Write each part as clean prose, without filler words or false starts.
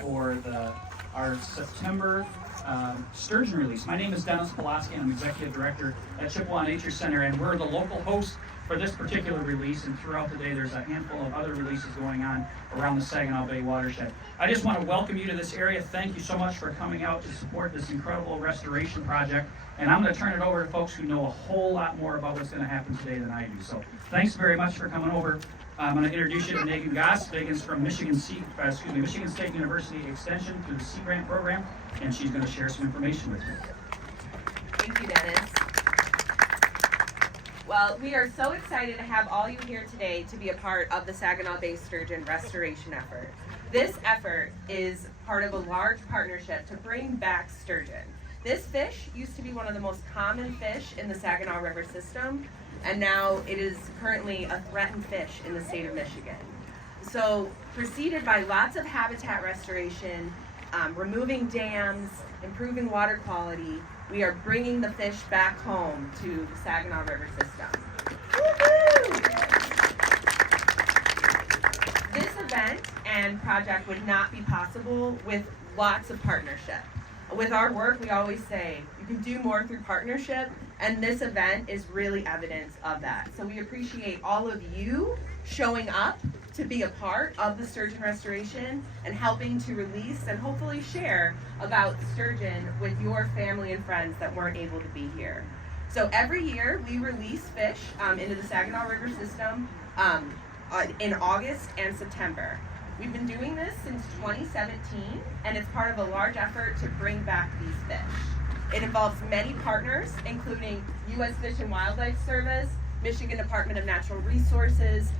for our September Sturgeon release. My name is Dennis Pulaski, and I'm Executive Director at Chippewa Nature Center, and we're the local host for this particular release, and throughout the day there's a handful of other releases going on around the Saginaw Bay watershed. I just want to welcome you to this area. Thank you so much for coming out to support this incredible restoration project, and I'm going to turn it over to folks who know a whole lot more about what's going to happen today than I do. So thanks very much for coming over. I'm going to introduce you to Megan Goss. Megan's from Michigan State University Extension through the Sea Grant program, and she's going to share some information with you. Thank you, Dennis. Well, we are so excited to have all you here today to be a part of the Saginaw Bay Sturgeon restoration effort. This effort is part of a large partnership to bring back sturgeon. This fish used to be one of the most common fish in the Saginaw River system, and now it is currently a threatened fish in the state of Michigan. So, preceded by lots of habitat restoration, removing dams, improving water quality, we are bringing the fish back home to the Saginaw River system. Woo-hoo! This event and project would not be possible with lots of partnership. With our work, we always say you can do more through partnership, and this event is really evidence of that. So we appreciate all of you showing up to be a part of the sturgeon restoration and helping to release and hopefully share about sturgeon with your family and friends that weren't able to be here. So every year we release fish into the Saginaw River system in August and September. We've been doing this since 2017, and it's part of a large effort to bring back these fish. It involves many partners, including U.S. Fish and Wildlife Service, Michigan Department of Natural Resources,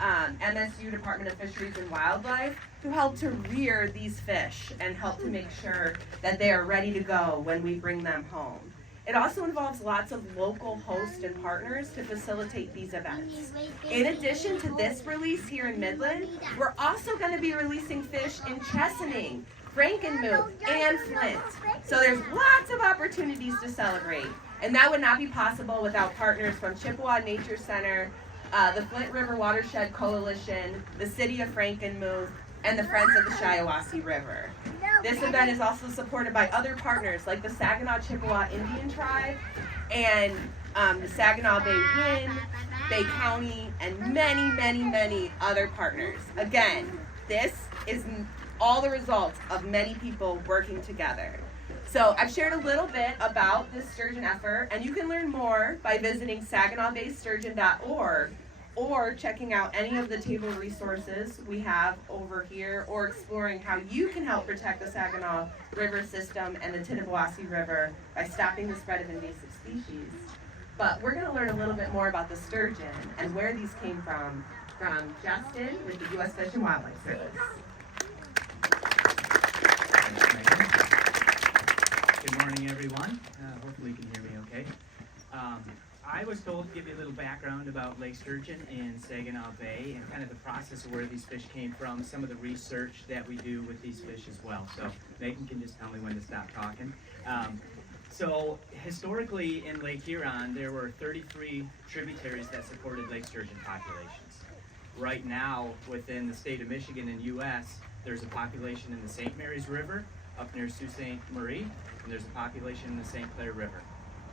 MSU Department of Fisheries and Wildlife, who help to rear these fish and help to make sure that they are ready to go when we bring them home. It also involves lots of local hosts and partners to facilitate these events. In addition to this release here in Midland, we're also going to be releasing fish in Chesaning, Frankenmuth, and Flint. So there's lots of opportunities to celebrate, and that would not be possible without partners from Chippewa Nature Center, the Flint River Watershed Coalition, the City of Frankenmuth, and the Friends of the Tittabawassee River. This event is also supported by other partners like the Saginaw Chippewa Indian Tribe and the Saginaw Bay Wind, Bay County, and many, many, many other partners. Again, this is all the result of many people working together. So I've shared a little bit about this sturgeon effort, and you can learn more by visiting SaginawBaySturgeon.org or checking out any of the table resources we have over here, or exploring how you can help protect the Saginaw River system and the Tittabawassee River by stopping the spread of invasive species. But we're going to learn a little bit more about the sturgeon and where these came from Justin with the U.S. Fish and Wildlife Service. Good morning, everyone. Hopefully you can hear me okay. I was told to give you a little background about Lake Sturgeon in Saginaw Bay and kind of the process of where these fish came from, some of the research that we do with these fish as well. So Megan can just tell me when to stop talking. So historically in Lake Huron, there were 33 tributaries that supported Lake Sturgeon populations. Right now, within the state of Michigan and U.S., there's a population in the St. Mary's River up near Sault Ste. Marie, and there's a population in the St. Clair River.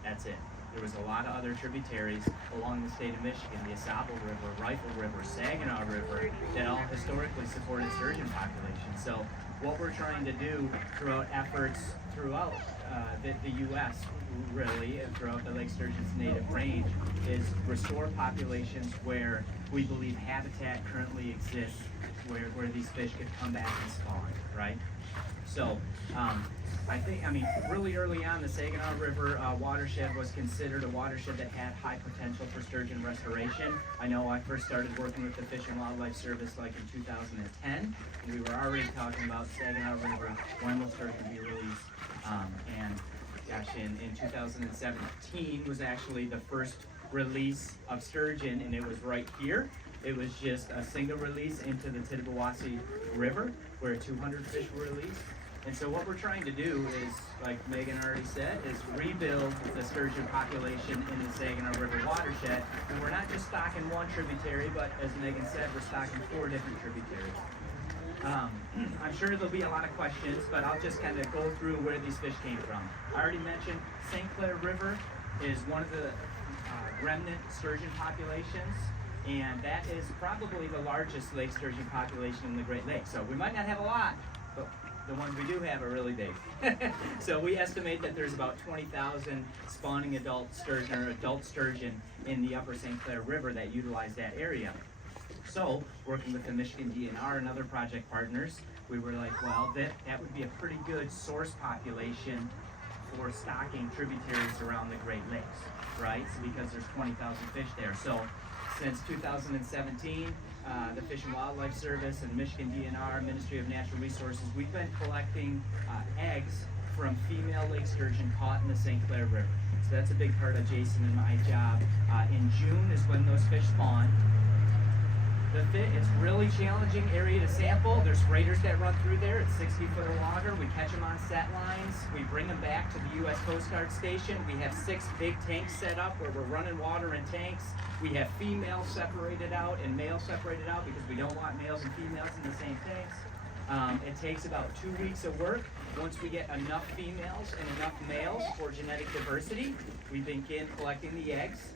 That's it. There was a lot of other tributaries along the state of Michigan, the Asable River, Rifle River, Saginaw River, that all historically supported sturgeon populations. So what we're trying to do throughout efforts throughout the U.S., really, and throughout the Lake Sturgeon's native range, is restore populations where we believe habitat currently exists, where these fish could come back and spawn, right? So, really early on, the Saginaw River watershed was considered a watershed that had high potential for sturgeon restoration. I know I first started working with the Fish and Wildlife Service like in 2010, and we were already talking about Saginaw River, when will sturgeon be released, in 2017 was actually the first release of sturgeon, and it was right here. It was just a single release into the Tittabawassee River, where 200 fish were released. And so what we're trying to do is, like Megan already said, is rebuild the sturgeon population in the Saginaw River watershed. And we're not just stocking one tributary, but as Megan said, we're stocking 4 different tributaries. I'm sure there'll be a lot of questions, but I'll just kind of go through where these fish came from. I already mentioned St. Clair River is one of the remnant sturgeon populations, and that is probably the largest lake sturgeon population in the Great Lakes. So we might not have a lot, but the ones we do have are really big. So we estimate that there's about 20,000 spawning adult sturgeon in the upper St. Clair River that utilize that area. So, working with the Michigan DNR and other project partners, we were like, well, that would be a pretty good source population for stocking tributaries around the Great Lakes, right? So because there's 20,000 fish there. So, since 2017, the Fish and Wildlife Service and Michigan DNR, Ministry of Natural Resources, we've been collecting eggs from female lake sturgeon caught in the St. Clair River. So that's a big part of Jason and my job. In June is when those fish spawn. It's really challenging area to sample. There's freighters that run through there. It's 60 foot or longer. We catch them on set lines. We bring them back to the U.S. Coast Guard station. We have 6 big tanks set up where we're running water in tanks. We have females separated out and males separated out because we don't want males and females in the same tanks. It takes about 2 weeks of work. Once we get enough females and enough males for genetic diversity, we begin collecting the eggs.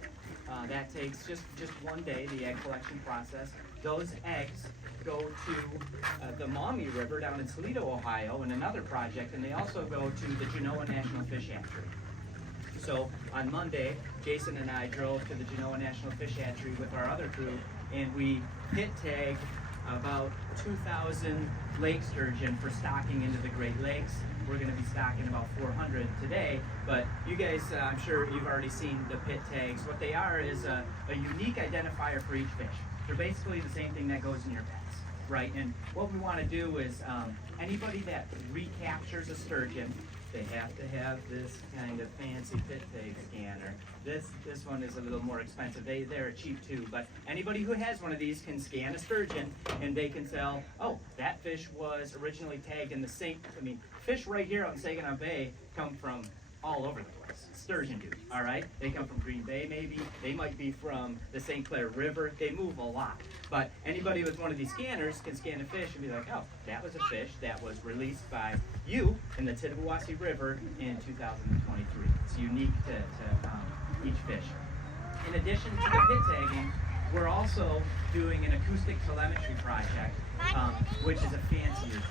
That takes just 1 day, the egg collection process. Those eggs go to the Maumee River down in Toledo, Ohio, in another project, and they also go to the Genoa National Fish Hatchery. So on Monday, Jason and I drove to the Genoa National Fish Hatchery with our other crew, and we pit tagged about 2,000 lake sturgeon for stocking into the Great Lakes. We're going to be stocking about 400 today, but you guys, I'm sure you've already seen the pit tags. What they are is a unique identifier for each fish. They're basically the same thing that goes in your pets, right? And what we want to do is anybody that recaptures a sturgeon, they have to have this kind of fancy pit tag scanner. This one is a little more expensive. They're cheap too, but anybody who has one of these can scan a sturgeon and they can tell, oh, that fish was originally tagged in the fish right here out in Saginaw Bay come from all over the place. Sturgeon do, all right? They come from Green Bay maybe. They might be from the St. Clair River. They move a lot. But anybody with one of these scanners can scan a fish and be like, oh, that was a fish that was released by you in the Tittabawassee River in 2023. It's unique to each fish. In addition to the pit tagging, we're also doing an acoustic telemetry project, which is a fancier thing.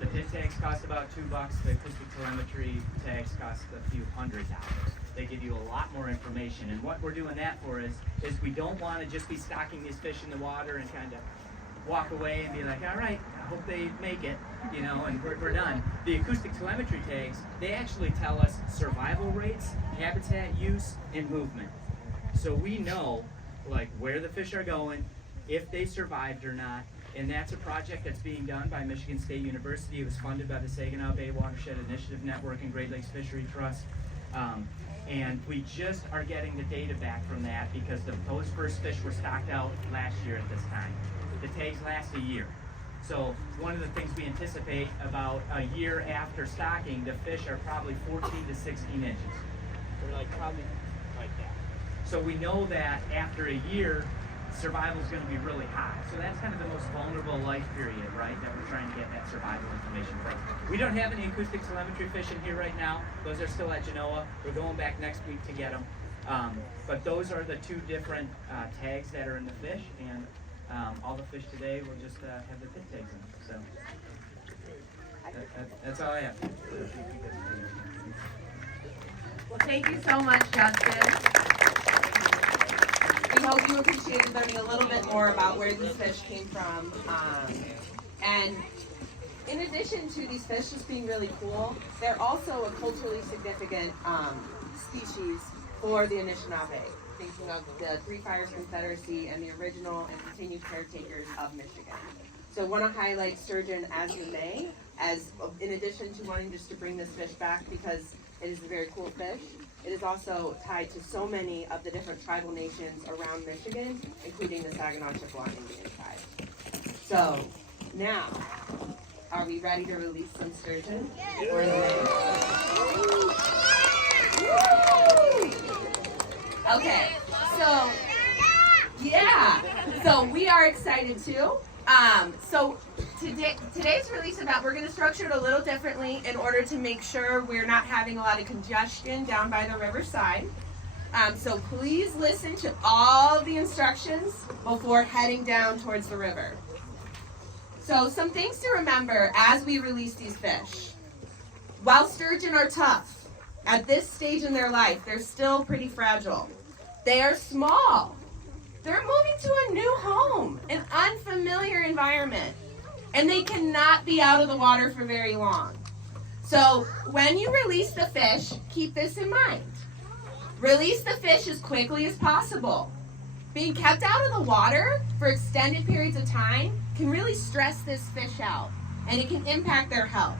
The pit tags cost about $2. The acoustic telemetry tags cost a few $100s. They give you a lot more information. And what we're doing that for is we don't want to just be stocking these fish in the water and kind of walk away and be like, all right, I hope they make it, and we're done. The acoustic telemetry tags, they actually tell us survival rates, habitat use, and movement. So we know like where the fish are going, if they survived or not. And that's a project that's being done by Michigan State University. It was funded by the Saginaw Bay Watershed Initiative Network and Great Lakes Fishery Trust. And we just are getting the data back from that because those first fish were stocked out last year at this time. The tags last a year. So one of the things we anticipate about a year after stocking, the fish are probably 14 to 16 inches. They're probably like that. So we know that after a year, survival is going to be really high. So that's kind of the most vulnerable life period, right, that we're trying to get that survival information from. We don't have any acoustic telemetry fish in here right now. Those are still at Genoa. We're going back next week to get them. But those are the 2 different tags that are in the fish, and all the fish today will just have the pit tags in them. So that's all I have. Well, thank you so much, Justin. We hope you appreciated learning a little bit more about where these fish came from. And in addition to these fish just being really cool, they're also a culturally significant species for the Anishinaabe, thinking of the Three Fires Confederacy and the original and continued caretakers of Michigan. So I want to highlight sturgeon as you may, as in addition to wanting just to bring this fish back because it is a very cool fish. It is also tied to so many of the different tribal nations around Michigan, including the Saginaw Chippewa Indian tribe. So now, are we ready to release some sturgeon? For the okay, so yeah, so we are excited too. So today's release event, we're going to structure it a little differently in order to make sure we're not having a lot of congestion down by the riverside. So please listen to all of the instructions before heading down towards the river. So some things to remember as we release these fish. While sturgeon are tough, at this stage in their life, they're still pretty fragile. They are small. They're moving to a new home, an unfamiliar environment, and they cannot be out of the water for very long. So when you release the fish, keep this in mind. Release the fish as quickly as possible. Being kept out of the water for extended periods of time can really stress this fish out, and it can impact their health.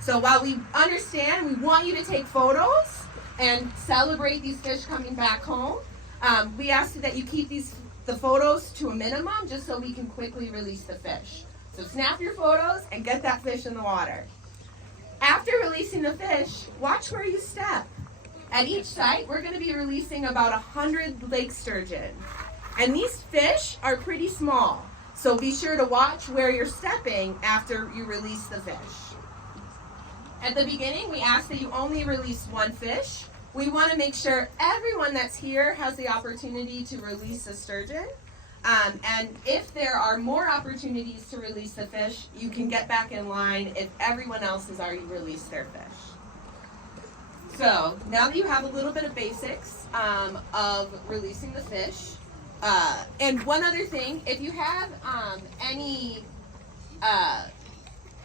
So while we understand we want you to take photos and celebrate these fish coming back home, we ask that you keep the photos to a minimum just so we can quickly release the fish. So snap your photos and get that fish in the water. After releasing the fish, watch where you step. At each site, we're going to be releasing about 100 lake sturgeon. And these fish are pretty small, so be sure to watch where you're stepping after you release the fish. At the beginning, we ask that you only release one fish. We want to make sure everyone that's here has the opportunity to release a sturgeon. And if there are more opportunities to release the fish, you can get back in line if everyone else has already released their fish. So now that you have a little bit of basics of releasing the fish, and one other thing, if you have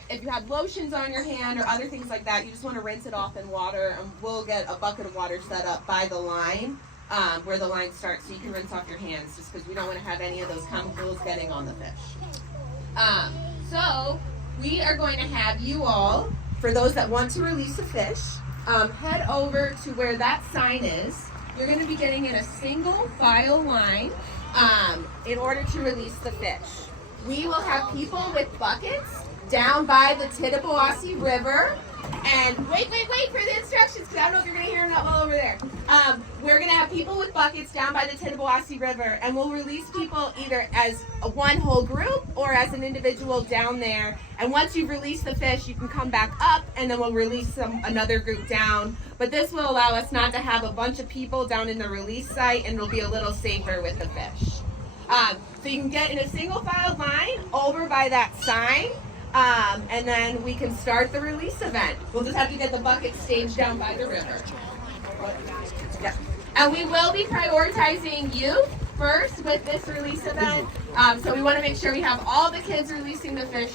if you have lotions on your hand or other things like that, you just want to rinse it off in water, and we'll get a bucket of water set up by the line where the line starts so you can rinse off your hands, just because we don't want to have any of those chemicals getting on the fish. So we are going to have you all, for those that want to release a fish, head over to where that sign is. You're going to be getting in a single file line in order to release the fish. We will have people with buckets down by the Tittabawassee River. And wait for the instructions, because I don't know if you're going to hear them that well over there. We're going to have people with buckets down by the Tittabawassee River, and we'll release people either as one whole group or as an individual down there. And once you've released the fish, you can come back up, and then we'll release another group down. But this will allow us not to have a bunch of people down in the release site, and it'll be a little safer with the fish. So you can get in a single file line over by that sign. And then we can start the release event. We'll just have to get the bucket staged down by the river. Yeah. And we will be prioritizing youth first with this release event. So we want to make sure we have all the kids releasing the fish